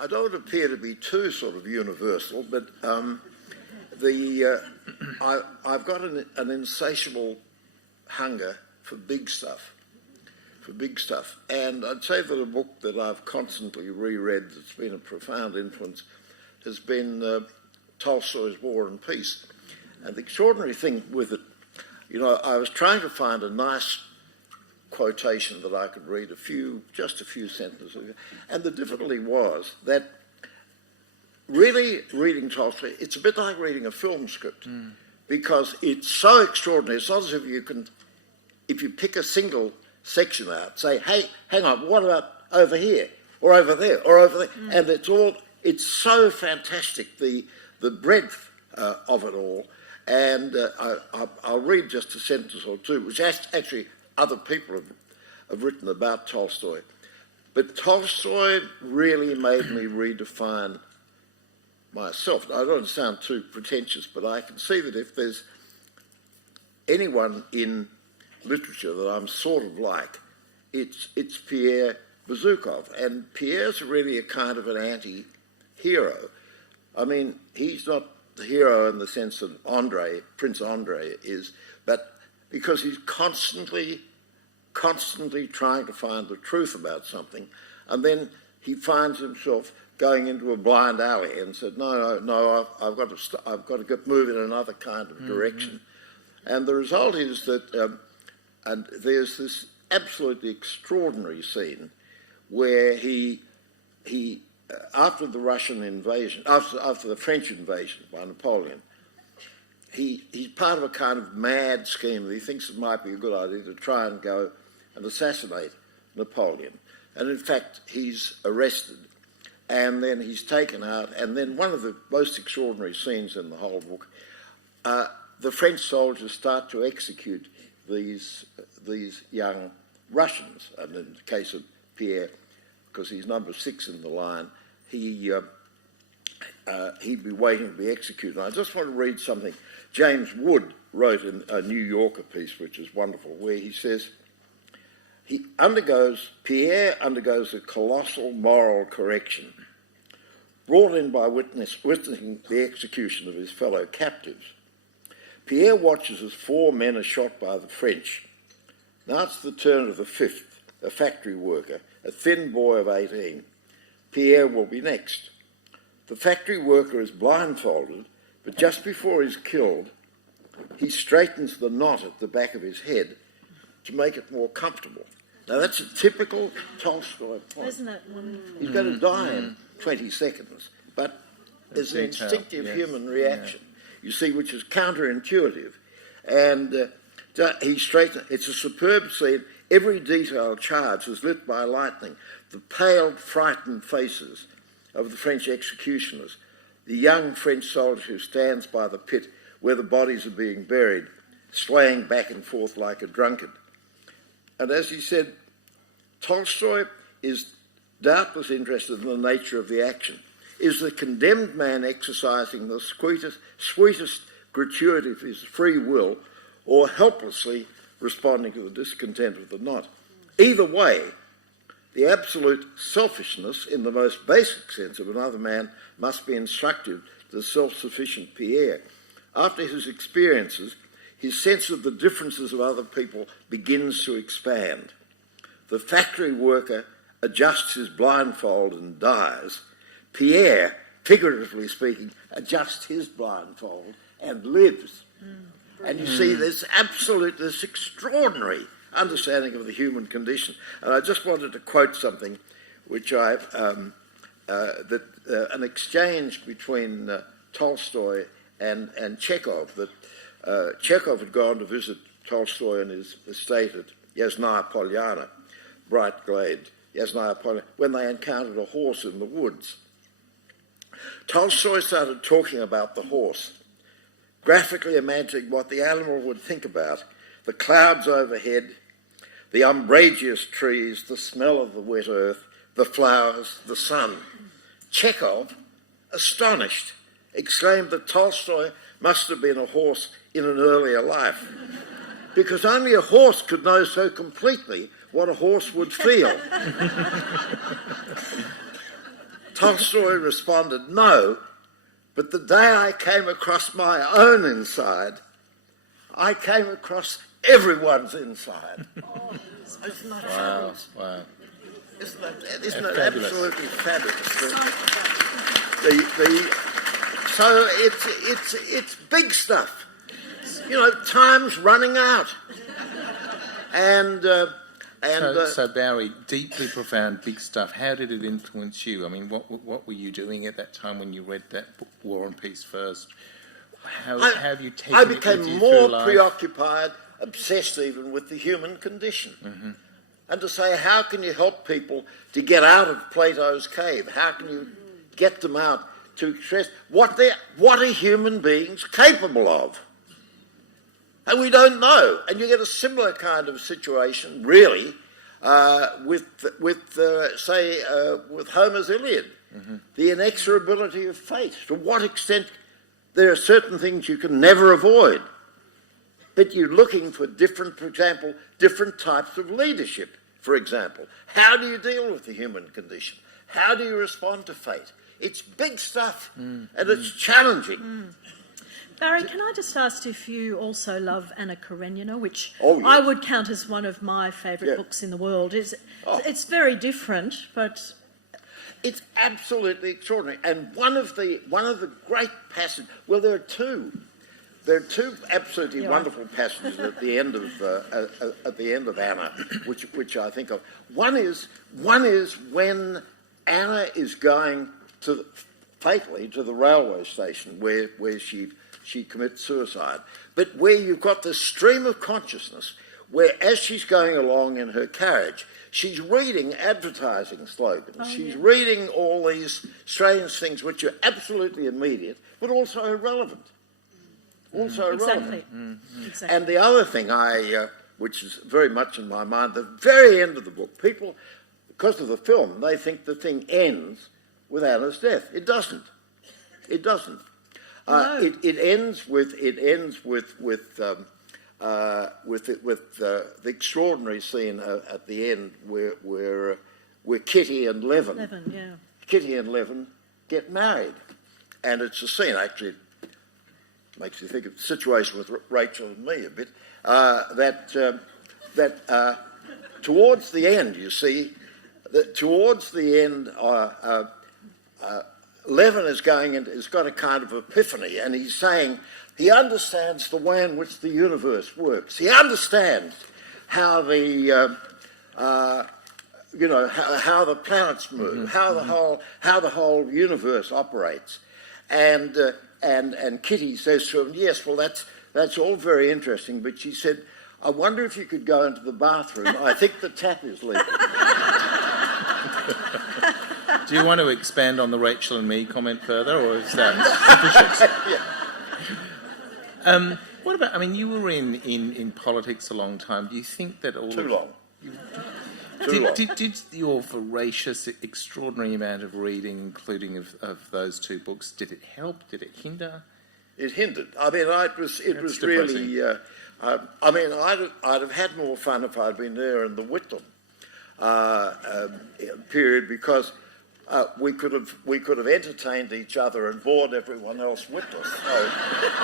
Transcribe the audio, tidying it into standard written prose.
I don't appear to be too sort of universal, but I've got an insatiable hunger for big stuff, And I'd say that a book that I've constantly reread that's been a profound influence has been Tolstoy's War and Peace. And the extraordinary thing with it, I was trying to find a nice quotation that I could read, just a few sentences, and the difficulty was that really reading Tolstoy, it's a bit like reading a film script, because it's so extraordinary. It's not as if if you pick a single section out, say, hey, hang on, what about over here, or over there, or over there, and it's so fantastic, the breadth of it all. And I'll read just a sentence or two, which actually other people have written about Tolstoy. But Tolstoy really made me redefine myself. I don't want to sound too pretentious, but I can see that if there's anyone in literature that I'm sort of like, it's Pierre Bezukhov. And Pierre's really a kind of an anti-hero. I mean, he's not the hero in the sense that Prince Andrei is, but because he's constantly trying to find the truth about something, and then he finds himself going into a blind alley and said, no, I've got to get moving in another kind of direction. And the result is that, and there's this absolutely extraordinary scene where he after the Russian invasion, after the French invasion by Napoleon, he's part of a kind of mad scheme that he thinks it might be a good idea to try and go and assassinate Napoleon. And in fact, he's arrested, and then he's taken out, and then one of the most extraordinary scenes in the whole book, the French soldiers start to execute these young Russians, and in the case of Pierre, because he's number 6 in the line, he'd be waiting to be executed. And I just want to read something James Wood wrote in a New Yorker piece, which is wonderful, where he says, Pierre undergoes a colossal moral correction, brought in by witnessing the execution of his fellow captives. Pierre watches as 4 men are shot by the French. Now it's the turn of the 5th, a factory worker, a thin boy of 18. Pierre will be next. The factory worker is blindfolded, but just before he's killed, he straightens the knot at the back of his head to make it more comfortable. Now that's a typical Tolstoy point. Isn't that wonderful? He's going to die in 20 seconds, but it's an instinctive human reaction, you see, which is counterintuitive. And it's a superb scene. Every detail charged is lit by lightning. The pale, frightened faces of the French executioners, the young French soldier who stands by the pit where the bodies are being buried, swaying back and forth like a drunkard. And as he said, Tolstoy is doubtless interested in the nature of the action. Is the condemned man exercising the sweetest gratuity of his free will, or helplessly responding to the discontent of the knot? Either way, the absolute selfishness in the most basic sense of another man must be instructive to the self-sufficient Pierre. After his experiences, his sense of the differences of other people begins to expand. The factory worker adjusts his blindfold and dies. Pierre, figuratively speaking, adjusts his blindfold and lives. And you see, there's this extraordinary understanding of the human condition. And I just wanted to quote something which an exchange between Tolstoy and Chekhov, that Chekhov had gone to visit Tolstoy in his estate at Yasnaya Polyana, Bright Glade, Yasnaya Polyana, when they encountered a horse in the woods. Tolstoy started talking about the horse, graphically imagining what the animal would think about: the clouds overhead, the umbrageous trees, the smell of the wet earth, the flowers, the sun. Chekhov, astonished, exclaimed that Tolstoy must have been a horse in an earlier life, because only a horse could know so completely what a horse would feel. Tolstoy responded, no, but the day I came across my own inside, I came across everyone's inside. Oh, isn't that fabulous? Wow. Isn't that Fabulous. absolutely fabulous? So it's big stuff. You know, time's running out. So Barry, deeply profound, big stuff. How did it influence you? I mean, what were you doing at that time when you read that book, War and Peace first? How have you taken I it with became you more through life? preoccupied, obsessed even with the human condition. Mm-hmm. And to say, how can you help people to get out of Plato's cave? How can you get them out to express what are human beings capable of? And we don't know. And you get a similar kind of situation, really, with Homer's Iliad. Mm-hmm. The inexorability of fate. To what extent there are certain things you can never avoid. But you're looking for different types of leadership, for example. How do you deal with the human condition? How do you respond to fate? It's big stuff, and it's challenging. Barry, can I just ask if you also love Anna Karenina, which yeah. I would count as one of my favourite books in the world. It's very different, but it's absolutely extraordinary. And one of the great passages. Well, there are two. There are two absolutely wonderful passages at the end of Anna, which I think of. One is when Anna is going fatally to the railway station where she commits suicide, but where you've got this stream of consciousness where, as she's going along in her carriage, she's reading advertising slogans. She's reading all these strange things which are absolutely immediate, but also irrelevant. Exactly. And the other thing which is very much in my mind, the very end of the book, people, because of the film, they think the thing ends with Anna's death. It doesn't. It doesn't. No. It ends with the extraordinary scene at the end where Kitty and Levin get married, and it's a scene actually. Makes you think of the situation with Rachel and me a bit. That towards the end, you see, that towards the end, Levin has got a kind of epiphany, and he's saying he understands the way in which the universe works. He understands how the how the planets move, how the whole universe operates, and Kitty says to him, yes, well, that's all very interesting, but she said, I wonder if you could go into the bathroom. I think the tap is leaking. Do you want to expand on the Rachel and me comment further, or is that sufficient? Yeah. What about, I mean, you were in politics a long time. Do you think that all... Too long. Did your voracious, extraordinary amount of reading, including of those two books, did it help? Did it hinder? It hindered. I mean, it was really. I'd have had more fun if I'd been there in the Whitlam period, because we could have entertained each other and bored everyone else with us. So,